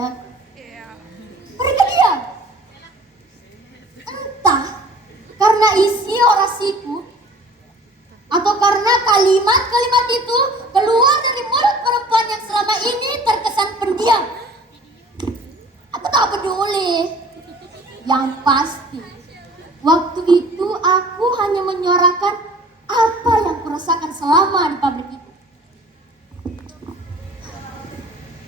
padaku. Mereka diam. Entah karena isi orasiku atau karena kalimat-kalimat itu keluar dari mulut perempuan yang selama ini terkesan pendiam. Aku tak peduli. Yang pasti, waktu itu aku hanya menyuarakan apa yang kurasakan selama di pabrik itu.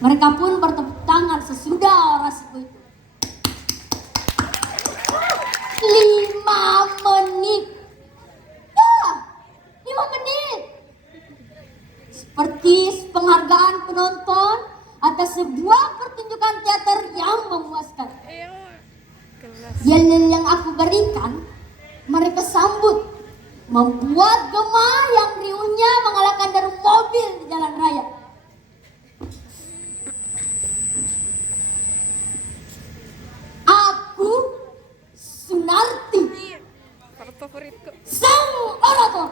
Mereka pun bertepuk tangan sesudah orasiku itu. 5 menit. Ya, 5 menit. Seperti penghargaan penonton atas sebuah pertunjukan teater yang memuaskan. Yel-yel yang aku berikan, mereka sambut, membuat gema yang riuhnya mengalahkan deru mobil di jalan raya. Aku Sunarti, sang orator.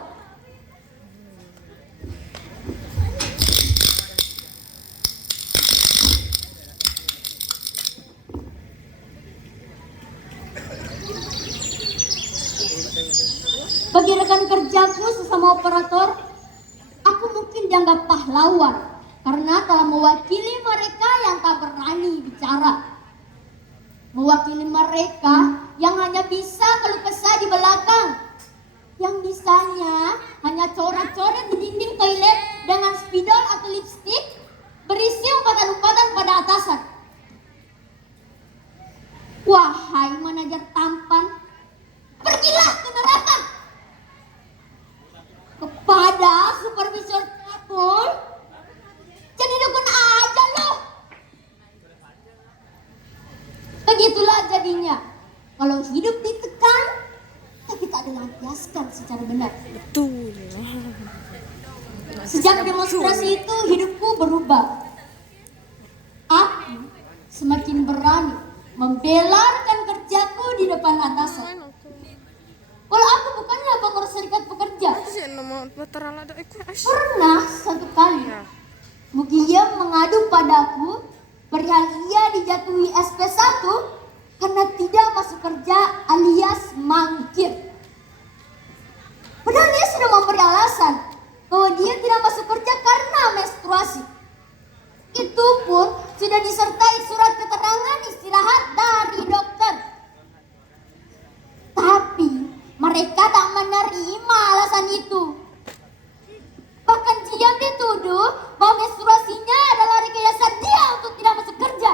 Bagi rekan kerjaku sesama operator, aku mungkin dianggap pahlawan karena telah mewakili mereka yang tak berani bicara. Mewakili mereka yang hanya bisa keluh kesah di belakang, yang bisanya hanya coret-coret di dinding toilet dengan spidol atau lipstik berisi umpatan-umpatan pada atasan. Wahai manajer tampan, pergilah ke neraka. Kepada supervisor kapol, jadi dukun aja loh. Begitulah jadinya kalau hidup ditekan tapi tak dilampiaskan secara benar. Betul. Sejak demonstrasi itu hidupku berubah. Aku semakin berani membela rekan kerjaku di depan atasan. Kalau aku bukanlah pengurus serikat pekerja. Pernah satu kali Mugiem mengadu padaku perihal ia dijatuhi SP1 karena tidak masuk kerja alias mangkir. Padahal dia sudah memberi alasan bahwa dia tidak masuk kerja karena menstruasi. Itu pun sudah disertai surat keterangan istirahat dari dokter. Tapi mereka tak menerima alasan itu. Bahkan Jiam dituduh bahwa menstruasinya adalah rekayasa dia untuk tidak masuk kerja.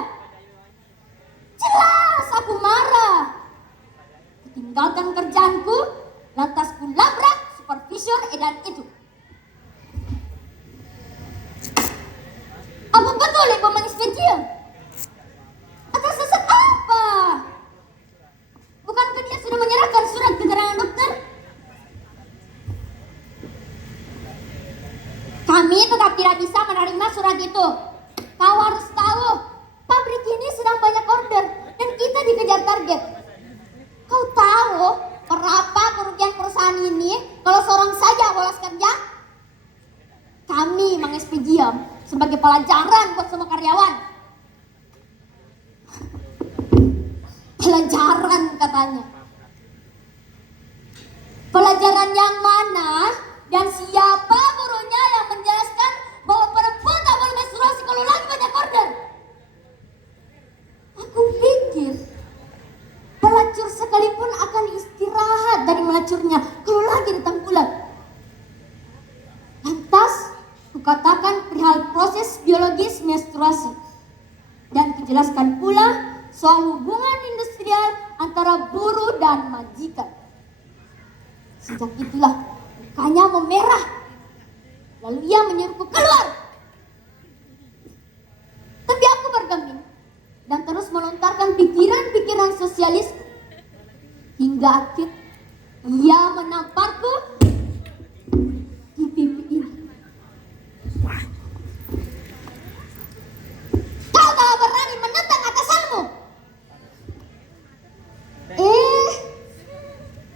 Jelas aku marah. Tinggalkan kerjaanku, lantas ku labrak supervisor edan itu. Apa betul ibu menginspeksikan? Atas dasar apa? Bukankah dia sudah menyerahkan surat keterangan dokter? Kami tetap tidak bisa menerima surat itu. Kau harus tahu, pabrik ini sedang banyak order dan kita dikejar target. Kau tahu berapa kerugian perusahaan ini kalau seorang saja bolos kerja? Kami mengekspejiam sebagai pelajaran buat semua karyawan. Pelajaran katanya. Pelajaran yang mana dan siapa gurunya yang menjelaskan bahwa perempuan tak boleh menstruasi kalau lagi banyak order? Aku pikir pelacur sekalipun akan istirahat dari melacurnya kalau lagi datang bulan. Lantas kukatakan perihal proses biologis menstruasi dan kujelaskan pula soal hubungan industrial antara buruh dan majikan. Sejak itulah mukanya memerah. Lalu ia menyuruhku keluar. Tapi aku bergeming dan terus melontarkan pikiran-pikiran sosialis hingga akhir ia menamparku di pipi ini. Kau tak berani menentang atasanmu.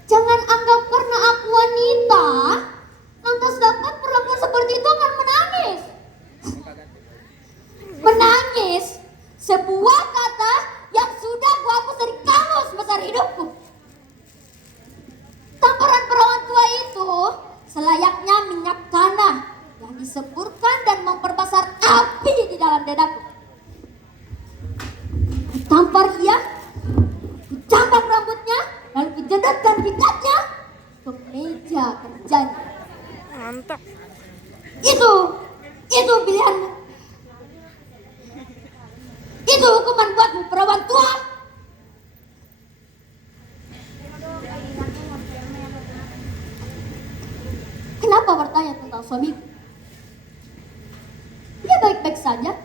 Jangan anggap karena aku wanita lantas dapat perlakuan seperti itu akan menangis. Menangis sebuah disemburkan dan memperbesar api di dalam dadaku. Kutampar ia, kucambak rambutnya, lalu kujedotkan jidatnya ke meja kerjanya. Mantap. Itu pilihanmu. Itu hukuman buatmu, perawan tua. Kenapa bertanya tentang suamiku? Dia baik-baik saja.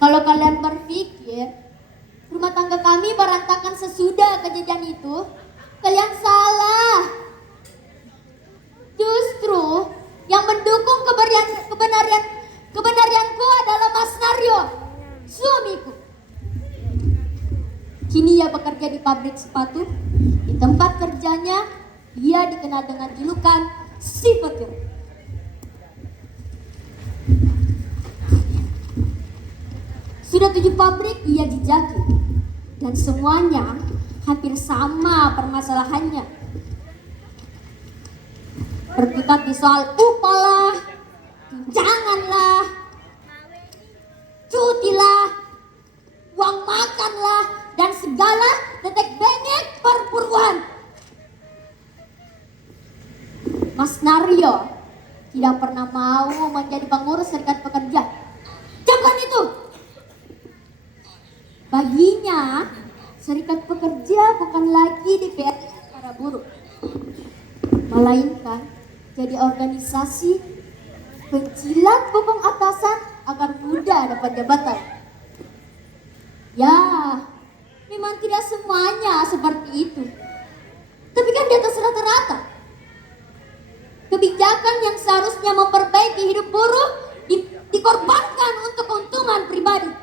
Kalau kalian berpikir rumah tangga kami berantakan sesudah kejadian itu, kalian salah. Justru yang mendukung kebenaranku adalah Mas Naryo, suamiku. Kini ia bekerja di pabrik sepatu. Di tempat kerjanya, ia dikenal dengan julukan si petir. Sudah 7 pabrik ia jejaki, dan semuanya hampir sama permasalahannya. Berkutat di soal upah lah, tunjangan lah, cuti lah, uang makan lah, dan segala tetek bengek perburuan. Mas Naryo tidak pernah mau menjadi pengurus serikat pekerja. Jangan itu. Baginya, serikat pekerja bukan lagi DPR para buruh, melainkan jadi organisasi pencilat bokong atasan agar mudah dapat jabatan. Ya, memang tidak semuanya seperti itu. Tapi kan di atas rata-rata. Kebijakan yang seharusnya memperbaiki hidup buruh dikorbankan untuk keuntungan pribadi.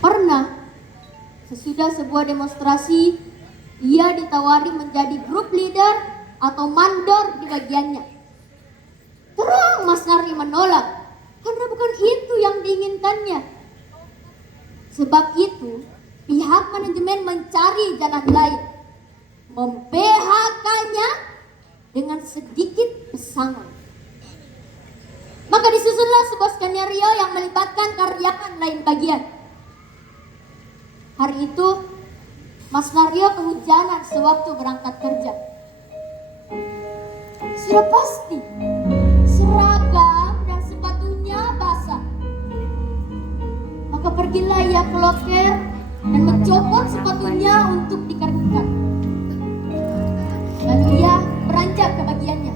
Pernah, sesudah sebuah demonstrasi, ia ditawari menjadi grup leader atau mandor di bagiannya. Terang Mas Naryo menolak, karena bukan itu yang diinginkannya. Sebab itu, pihak manajemen mencari jalan lain, mem-PHK-nya dengan sedikit pesangon. Maka disusunlah sebuah skenario yang melibatkan karyawan lain bagian. Hari itu, Mas Naryo kehujanan sewaktu berangkat kerja. Sudah pasti, seragam dan sepatunya basah. Maka pergilah ia ke loker dan mencopot sepatunya untuk dikeringkan. Lalu ia beranjak ke bagiannya.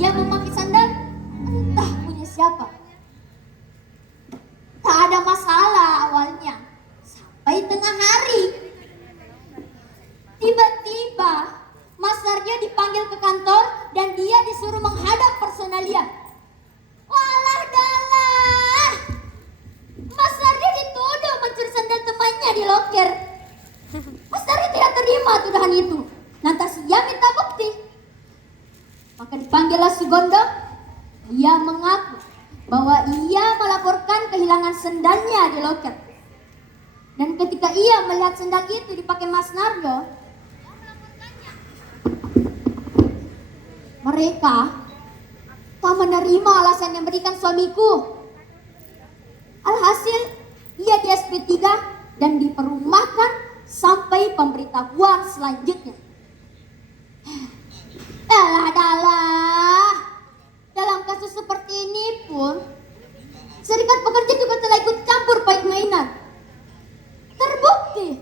Ia memakai sandal, entah punya siapa. Tak ada masalah awalnya. Sampai tengah hari, tiba-tiba Mas Naryo dipanggil ke kantor dan dia disuruh menghadap personalia. Walah dalah, Mas Naryo dituduh mencuri sandal temannya di loker. Mas Naryo tidak terima tuduhan itu, lantas ia minta bukti. Maka dipanggillah Sugondo. Ia mengaku bahwa ia melaporkan kehilangan sandalnya di loker. Dan ketika ia melihat sendal itu dipakai Mas Naryo, mereka tak menerima alasan yang diberikan suamiku. Alhasil, ia di SP3 dan diperumahkan sampai pemberitahuan selanjutnya. Dalah. Dalam kasus seperti ini pun, serikat pekerja juga telah ikut campur pahit mainan. Terbukti,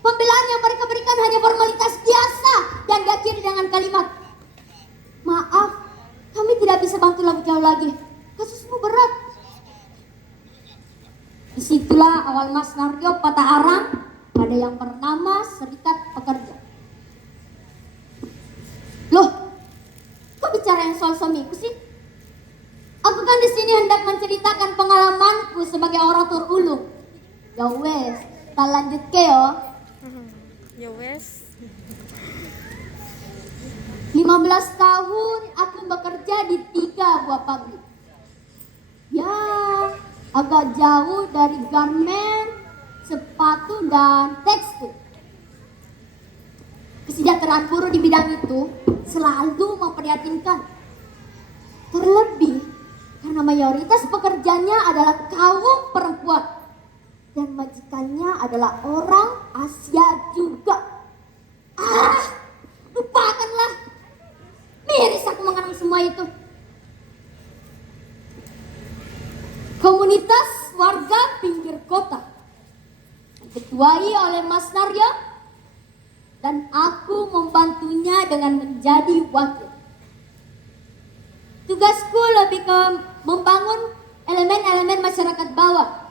pembelaan yang mereka berikan hanya formalitas biasa dan diakhiri dengan kalimat, "Maaf, kami tidak bisa bantu lebih jauh lagi. Kasusmu berat." Disitulah awal Mas Naryo patah arang pada yang bernama serikat pekerja. Loh, kok bicara yang soal suamiku sih? Aku kan di sini hendak menceritakan pengalamanku sebagai orator ulung. Ya wes, tak lanjut ke yo. Ya wes. 15 tahun aku bekerja di 3 buah pabrik. Ya, agak jauh dari garmen, sepatu, dan tekstil. Kesejahteraan buruh di bidang itu selalu memprihatinkan. Terlebih karena mayoritas pekerjanya adalah kaum perempuan dan majikannya adalah orang Asia juga. Lupakanlah. Miris aku mengenang semua itu. Komunitas warga pinggir kota diketuai oleh Mas Naryo dan aku membantunya dengan menjadi wakil. Tugasku lebih ke membangun elemen-elemen masyarakat bawah